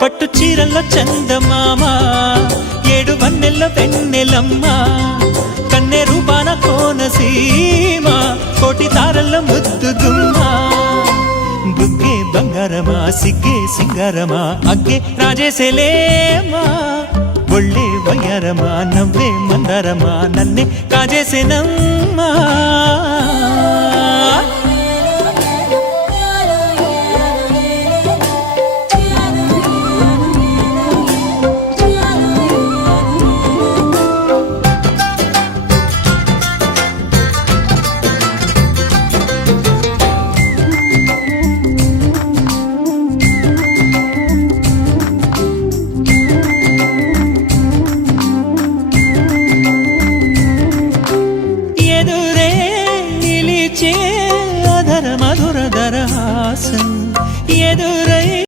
పట్టు చీరల్లో చందమామ ఏడు వన్నెల్ల వెన్నెలమ్మ కన్నె రూపాన కోనసీమ కోటి తారల్లో ముద్దుగుమ్మ బుగ్గే బంగారమా సిగ్గే సింగారమా అగ్గే రాజేసేలేమా ఒళ్ళే వయ్యారమా నవ్వే మందారమా నన్నే కాజేసేనమ్మా